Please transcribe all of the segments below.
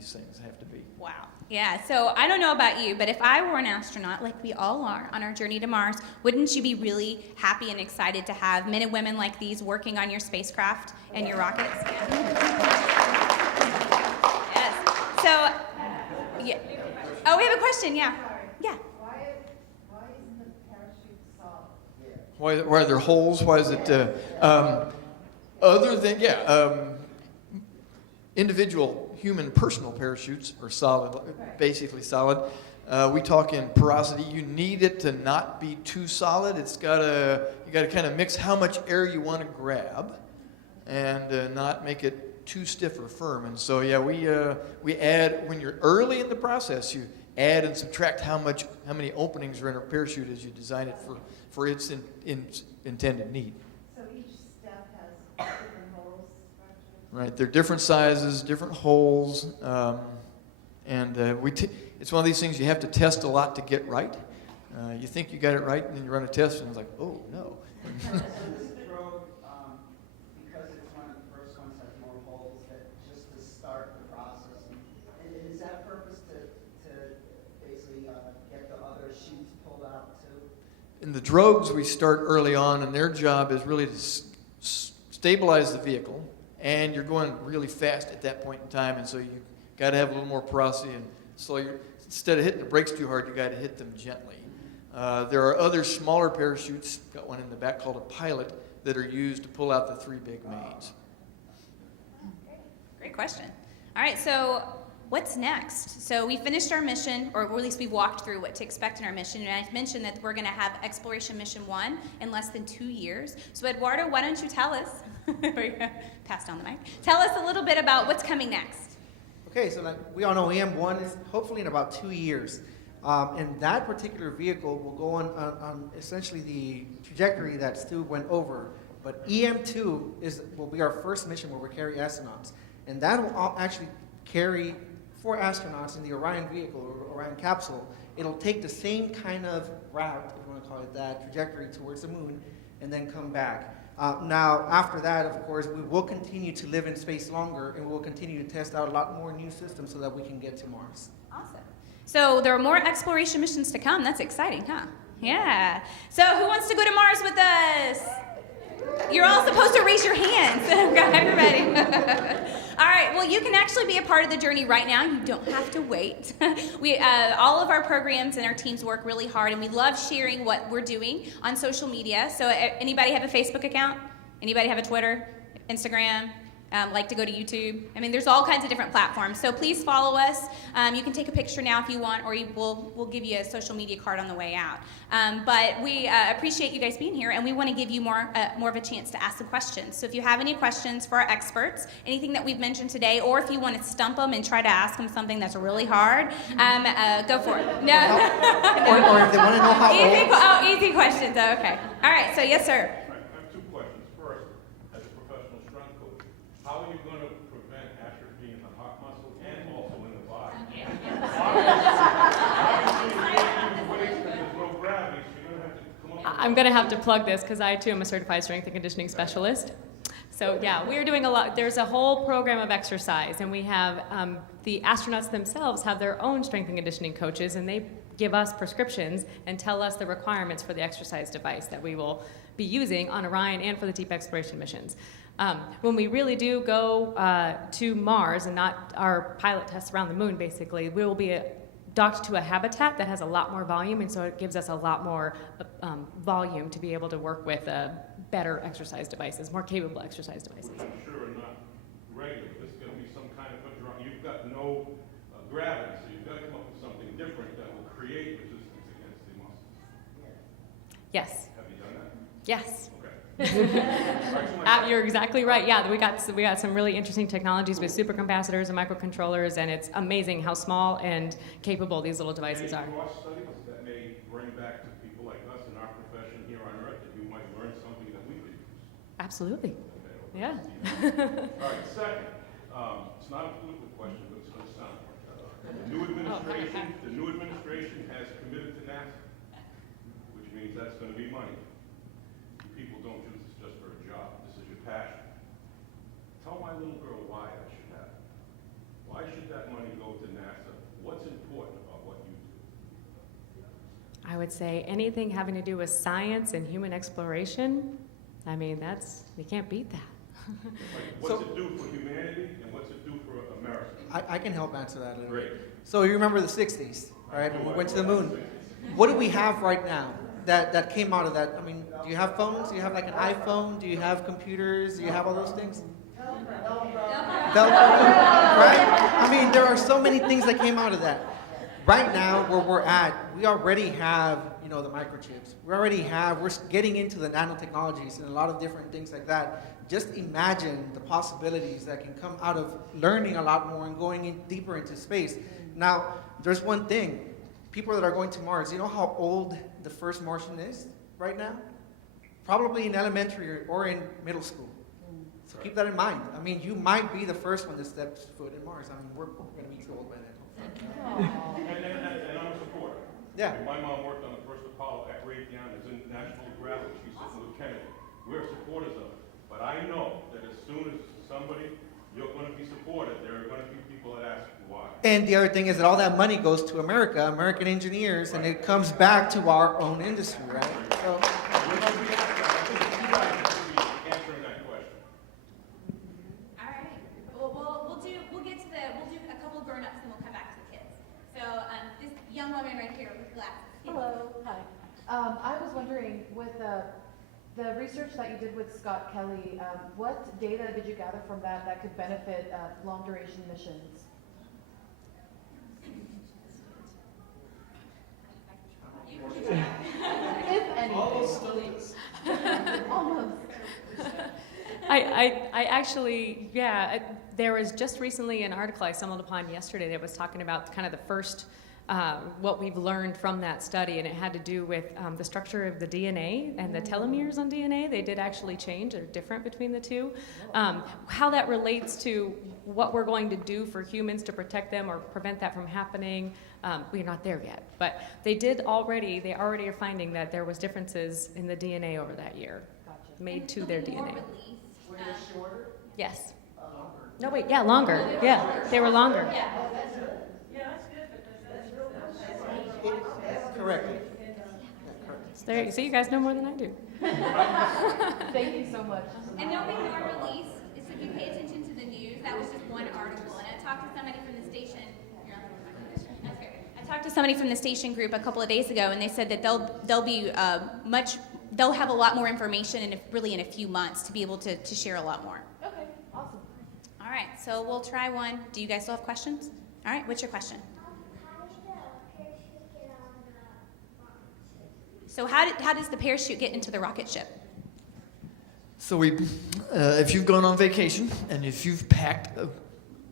these things have to be. Wow. Yeah, so I don't know about you, but if I were an astronaut, like we all are, on our journey to Mars, wouldn't you be really happy and excited to have men and women like these working on your spacecraft and your rockets? Yes. So, yeah. Oh, we have a question, yeah. Yeah. Why isn't the parachute solid? Why are there holes? Why is it, other than, individual human personal parachutes are solid, basically solid. We talk in porosity. You need it to not be too solid. You gotta kind of mix how much air you want to grab, and not make it too stiff or firm. And so, yeah, we add, when you're early in the process, you add and subtract how many openings are in a parachute as you design it for its intended need. So each step has different holes structured? Right, they're different sizes, different holes, and it's one of these things you have to test a lot to get right. You think you got it right, and then you run a test, and it's like, oh, no. So this drogue, because it's one of the first ones, has more holes that just to start the process. And is that purpose to basically get the other chutes pulled out too? In the drogues, we start early on, and their job is really to stabilize the vehicle, and you're going really fast at that point in time, and so you got to have a little more porosity, and so instead of hitting the brakes too hard, you got to hit them gently. There are other smaller parachutes, got one in the back called a pilot, that are used to pull out the three big mains. Great question. All right, so what's next? So we finished our mission, or at least we walked through what to expect in our mission, and I mentioned that we're going to have Exploration Mission 1 in less than 2 years. So Eduardo, why don't you tell us, pass down the mic, tell us a little bit about what's coming next. Okay, so like we all know, EM1 is hopefully in about 2 years. And that particular vehicle will go on essentially the trajectory that Stu went over. But EM2 will be our first mission where we carry astronauts. And that will actually carry 4 astronauts in the Orion vehicle, or Orion capsule. It'll take the same kind of route, if you want to call it that, trajectory towards the moon, and then come back. Now, after that, of course, we will continue to live in space longer, and we'll continue to test out a lot more new systems so that we can get to Mars. Awesome. So there are more exploration missions to come. That's exciting, huh? Yeah. So who wants to go to Mars with us? You're all supposed to raise your hands. Got everybody. All right. Well, you can actually be a part of the journey right now. You don't have to wait. All of our programs and our teams work really hard, and we love sharing what we're doing on social media. So anybody have a Facebook account? Anybody have a Twitter, Instagram? Like to go to YouTube? I mean, there's all kinds of different platforms. So please follow us. You can take a picture now if you want, or we'll give you a social media card on the way out. But we appreciate you guys being here, and we want to give you more of a chance to ask some questions. So if you have any questions for our experts, anything that we've mentioned today, or if you want to stump them and try to ask them something that's really hard, go for it. No. Or if they want to know how easy questions. Oh, okay. All right. So yes, sir. I have 2 questions. First, as a professional strength coach, how are you going to prevent atrophy in the heart muscle and also in the body? I'm going to have to plug this because I too am a certified strength and conditioning specialist. So yeah, we're doing a lot. There's a whole program of exercise, and we have the astronauts themselves have their own strength and conditioning coaches, and they give us prescriptions and tell us the requirements for the exercise device that we will be using on Orion and for the deep exploration missions. When we really do go to Mars and not our pilot tests around the moon, basically, we will be docked to a habitat that has a lot more volume, and so it gives us a lot more volume to be able to work with better exercise devices, more capable exercise devices. Which I'm sure are not regular. This is going to be some kind of a drone. You've got no gravity, so you've got to come up with something different that will create resistance against the muscles. Yes. Have you done that? Yes. Okay. You're exactly right. Yeah, we got some really interesting technologies with supercapacitors and microcontrollers, and it's amazing how small and capable these little devices are. Any cross studies that may bring back to people like us in our profession here on Earth that you might learn something that we could use? Absolutely. Okay. Yeah. All right. Second, it's not a political question, but it's going to sound like that. The new administration has committed to NASA, which means that's going to be money. People don't do this just for a job. This is your passion. Tell my little girl why that should happen. Why should that money would say anything having to do with science and human exploration, I mean, you can't beat that. What's it do for humanity and what's it do for America? I can help answer that a little Great. bit. So you remember the 60s, right? When we went to the moon. What do we have right now that came out of that? I mean, do you have phones? Do you have like an iPhone? Do you have computers? Do you have all those things? Velcro, right? I mean, there are so many things that came out of that. Right now, where we're at, we already have, the microchips. We're getting into the nanotechnologies and a lot of different things like that. Just imagine the possibilities that can come out of learning a lot more and going in deeper into space. Now, there's one thing. People that are going to Mars, you know how old the first Martian is right now? Probably in elementary or in middle school. So keep that in mind. I mean, you might be the first one that steps foot in Mars. I mean, we're going to be too old by then. And I'm a supporter. Yeah. My mom worked on the first Apollo at Raytheon as in National Geographic. She's sitting with Kennedy. We're supporters of it. But I know that as soon as you're going to be supported, there are going to be people that ask why. And the other thing is that all that money goes to America, American engineers, and it comes back to our own industry, right? So, Answering that question. All right. We'll do a couple grown-ups and we'll come back to the kids. So this young woman right here with glasses. Hello, hi. I was wondering, with the research that you did with Scott Kelly, what data did you gather from that could benefit long-duration missions? If anything. Almost studies. Almost. I actually, there was just recently an article I stumbled upon yesterday that was talking about kind of the first, what we've learned from that study, and it had to do with the structure of the DNA and the telomeres on DNA. They did actually change, they're different between the two. How that relates to what we're going to do for humans to protect them or prevent that from happening, we're not there yet. But they already are finding that there was differences in the DNA over that year, made to their DNA. Were they shorter? Yes. Longer? No, wait, yeah, longer. Yeah, they were longer. correct. So there you see, you guys know more than I do. Thank you so much. And no more release is if you pay attention to the news, that was just one article. And I talked to somebody from the station. That's great. I talked to somebody from the station group a couple of days ago, and they said that they'll have a lot more information in a few months to be able to share a lot more. Okay, awesome. All right, so we'll try one. Do you guys still have questions? All right, what's your question? So how does the parachute get into the rocket ship? So if you've gone on vacation and if you've packed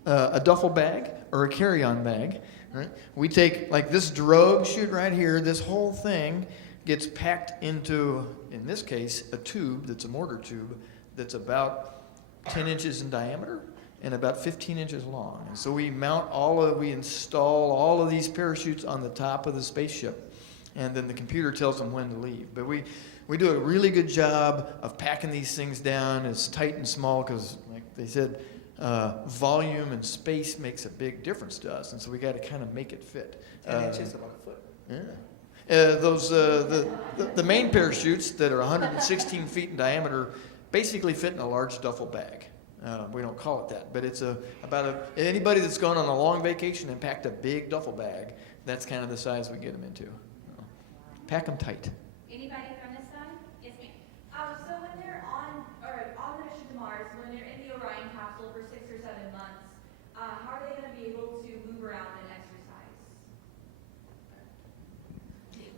a duffel bag or a carry-on bag, right? We take like this drogue chute right here. This whole thing gets packed into, in this case, a tube that's a mortar tube that's about 10 inches in diameter and about 15 inches long. And so we install all of these parachutes on the top of the spaceship, and then the computer tells them when to leave. But we do a really good job of packing these things down as tight and small because, like they said, volume and space makes a big difference to us, and so we got to kind of make it fit. 10 inches, about a foot. Yeah. The main parachutes that are 116 feet in diameter basically fit in a large duffel bag. We don't call it that, but it's anybody that's gone on a long vacation and packed a big duffel bag, that's kind of the size we get them into. Pack them tight. Anybody from this side? Yes, ma'am. So when they're on the mission to Mars, when they're in the Orion capsule for 6 or 7 months, how are they going to be able to move around and exercise?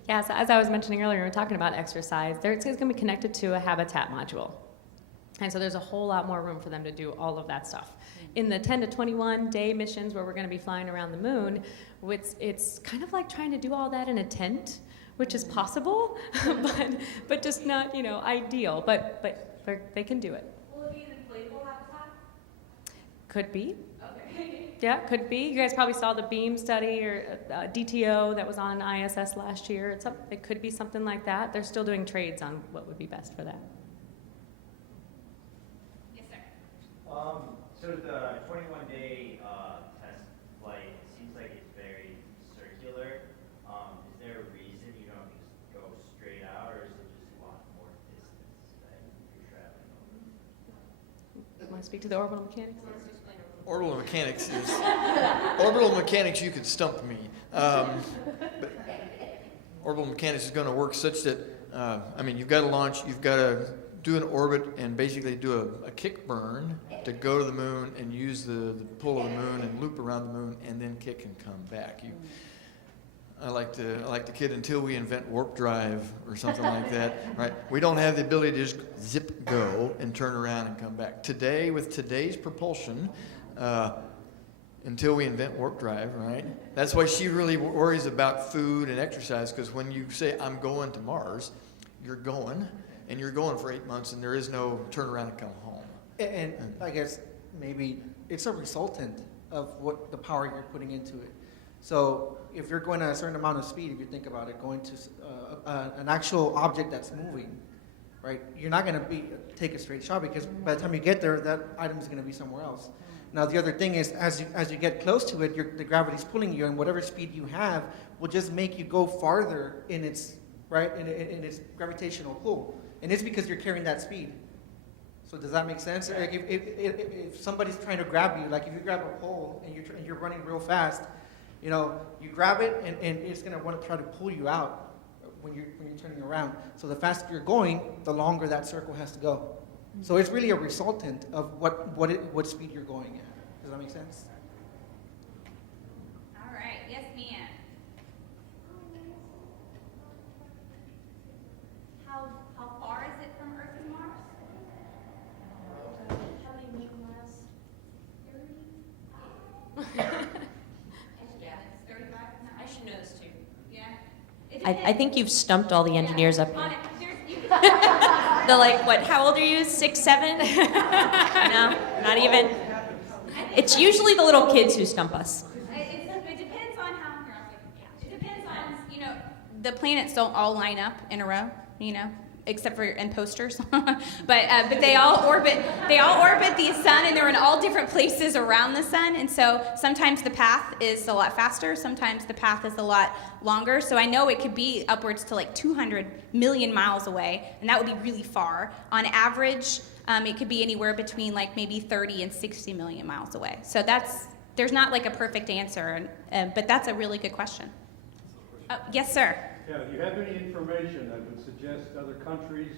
Yeah, so as I was mentioning earlier, we were talking about exercise. It's going to be connected to a habitat module. And so there's a whole lot more room for them to do all of that stuff. In the 10 to 21 day missions where we're going to be flying around the moon, it's kind of like trying to do all that in a tent, which is possible, but just not, ideal. But they can do it. Will it be an inflatable habitat? Could be. Okay. Yeah, could be. You guys probably saw the BEAM study or DTO that was on ISS last year. It could be something like that. They're still doing trades on what would be best for that. Yes, sir. So the 21-day test flight seems like it's very circular. Is there a reason you don't use want to speak to the orbital mechanics? Orbital mechanics, you could stump me. But orbital mechanics is going to work such that, you've got to launch, you've got to do an orbit and basically do a kick burn to go to the moon and use the pull of the moon and loop around the moon and then kick and come back. I like to kid until we invent warp drive or something like that, right? We don't have the ability to just zip go and turn around and come back. Today, with today's propulsion, until we invent warp drive, right? That's why she really worries about food and exercise, because when you say, I'm going to Mars, you're going, and you're going for 8 months, and there is no turn around and come home. And I guess maybe it's a resultant of what the power you're putting into it. So if you're going at a certain amount of speed, if you think about it, going to an actual object that's moving, right? You're not going to take a straight shot, because by the time you get there, that item is going to be somewhere else. Now the other thing is, as you get close to it, the gravity's pulling you, and whatever speed you have will just make you go farther in its in its gravitational pull, and it's because you're carrying that speed. So does that make sense? Like if somebody's trying to grab you, like if you grab a pole and you're running real fast, you grab it and it's going to want to try to pull you out when you're turning around. So the faster you're going, the longer that circle has to go. So it's really a resultant of what speed you're going at. Does that make sense? All right. Yes, ma'am. How far is it from Earth and Mars? How many million miles? 30? Yeah, it's 35. I should know this too. Yeah. I think you've stumped all the engineers up On here. it. They're like, what, how old are you? 6, 7? No, not even. It's usually the little kids who stump us. It depends on how. It depends on the planets don't all line up in a row, except for in posters. but they all orbit the sun, and they're in all different places around the sun. And so sometimes the path is a lot faster, sometimes the path is a lot longer. So I know it could be upwards to like 200 million miles away, and that would be really far. On average, it could be anywhere between like maybe 30 and 60 million miles away. So there's not like a perfect answer, but that's a really good question. Oh, yes, sir. Yeah, do you have any information that would suggest other countries,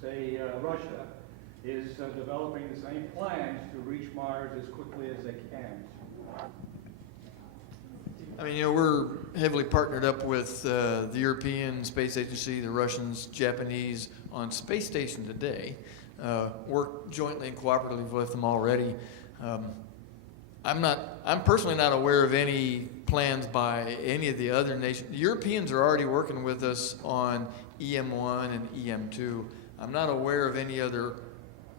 say Russia, is developing the same plans to reach Mars as quickly as they can? We're heavily partnered up with the European Space Agency, the Russians, Japanese on space station today. Work jointly and cooperatively with them already. I'm personally not aware of any plans by any of the other nations. The Europeans are already working with us on EM1 and EM2. I'm not aware of any other,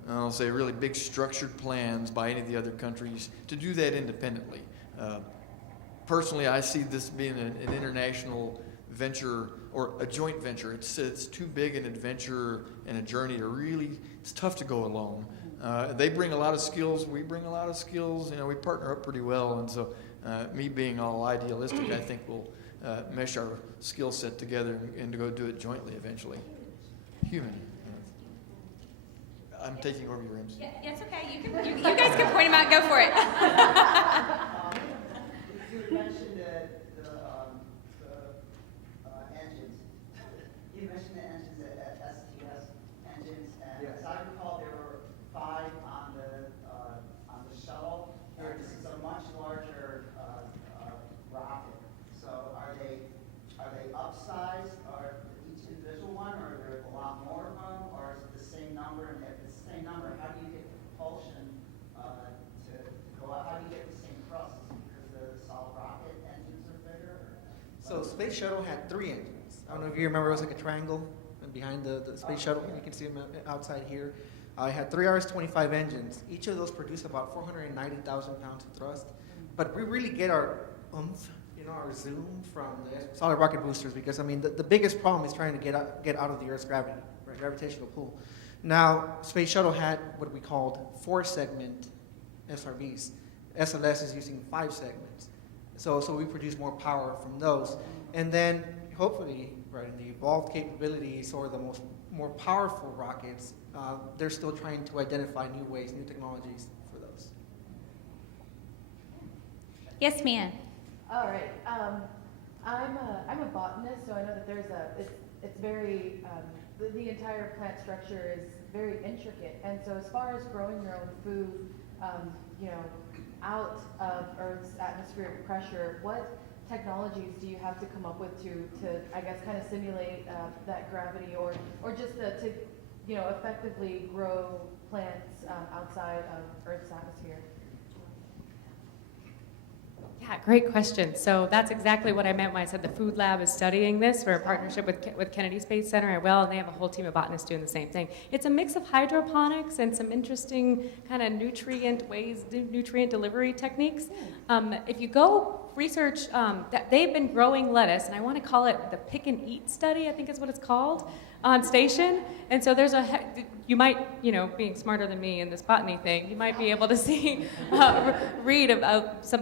I'll say, really big structured plans by any of the other countries to do that independently. Personally, I see this being an international venture or a joint venture. It's too big an adventure and a journey to really, it's tough to go alone. They bring a lot of skills, we bring a lot of skills, we partner up pretty well, and so me being all idealistic, I think we'll mesh our skill set together and to go do it jointly eventually. Human. I'm taking over your MC. Yeah, it's okay. You guys can point them out. Go for it. You mentioned the engines. You mentioned the engines at STS engines, and Yes. as I recall, there were 5 on the shuttle. This is a much larger rocket. So are they upsized, or each individual one, or are there a lot more of them, or is it the same number? And if it's the same number, how do you get the propulsion to go out? How do you get the same thrust? Is it because the solid rocket engines are bigger? So Space Shuttle had 3 engines. I don't know if you remember, it was like a triangle, and behind the Space Shuttle, you can see them outside here. It had 3 RS-25 engines. Each of those produced about 490,000 pounds of thrust. But we really get our oomph, our zoom from the solid rocket boosters, because the biggest problem is trying to get out of the Earth's gravity, right? Gravitational pull. Now, Space Shuttle had what we called 4-segment SRBs. SLS is using 5 segments. So we produce more power from those. And then hopefully, right, in the evolved capabilities or the more powerful rockets, they're still trying to identify new ways, new technologies for those. Yes, ma'am. All right. I'm a botanist, so I know that it's very, the entire plant structure is very intricate. And so as far as growing your own food, you know, out of Earth's atmospheric pressure, what technologies do you have to come up with to I guess, kind of simulate that gravity or just to, you know, effectively grow plants outside of Earth's atmosphere? Yeah, great question. So that's exactly what I meant when I said the food lab is studying this. We're in partnership with Kennedy Space Center and they have a whole team of botanists doing the same thing. It's a mix of hydroponics and some interesting kind of nutrient delivery techniques. If you go research, they've been growing lettuce, and I want to call it the pick and eat study, I think is what it's called, on station. And so there's you might, you know, being smarter than me in this botany thing, you might be able to see, read about something